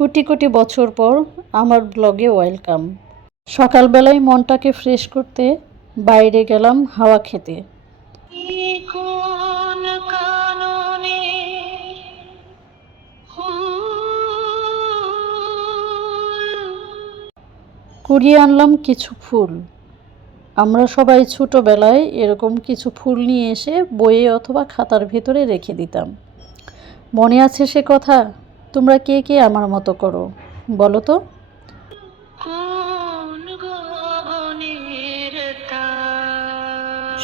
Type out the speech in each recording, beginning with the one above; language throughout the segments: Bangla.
কোটি কোটি বছর পর আমার ব্লগে ওয়েলকাম। সকালবেলায় মনটাকে ফ্রেশ করতে বাইরে গেলাম হাওয়া খেতে। কুড়িয়ে আনলাম কিছু ফুল। আমরা সবাই ছোটোবেলায় এরকম কিছু ফুল নিয়ে এসে বইয়ে অথবা খাতার ভেতরে রেখে দিতাম। মনে আছে সে কথা? তোমরা কে কে আমার মতো করো বলো তো?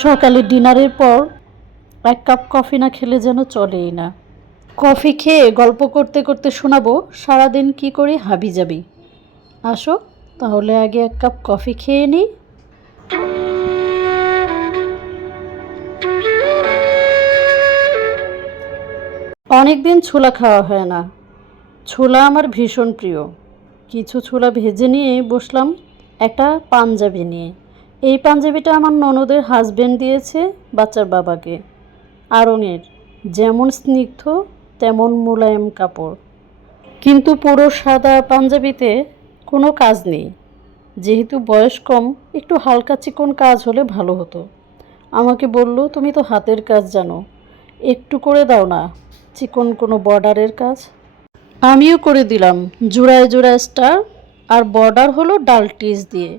সকালে ডিনারের পর এক কাপ কফি না খেলে যেন চলেই না। কফি খেয়ে গল্প করতে করতে শোনাবো সারাদিন কি করি হাবিজাবি। আসো তাহলে আগে এক কাপ কফি খেয়ে নিই। অনেকদিন ছোলা খাওয়া হয় না। ছোলা আমার ভীষণ প্রিয়। কিছু ছোলা ভেজে নিয়ে বসলাম একটা পাঞ্জাবি নিয়ে। এই পাঞ্জাবিটা আমার ননদের হাজবেন্ড দিয়েছে বাচ্চার বাবাকে। আড়ঙের, যেমন স্নিগ্ধ তেমন মোলায়েম কাপড়, কিন্তু পুরো সাদা পাঞ্জাবিতে কোনো কাজ নেই। যেহেতু বয়স কম, একটু হালকা চিকন কাজ হলে ভালো হতো। আমাকে বলল, তুমি তো হাতের কাজ জানো, একটু করে দাও না চিকন কোনো বর্ডারের কাজ। আমিও করে দিলাম জোড়ায় জোড়ায় স্টার, আর বর্ডার হলো ডাল টিচ দিয়ে,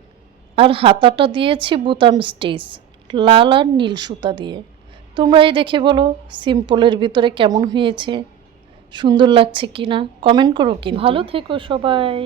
আর হাতাটা দিয়েছি বুতাম স্টিচ লাল আর নীল সুতা দিয়ে। তোমরাই দেখে বলো সিম্পলের ভিতরে কেমন হয়েছে, সুন্দর লাগছে কিনা কমেন্ট করো। কি ভালো থেকো সবাই।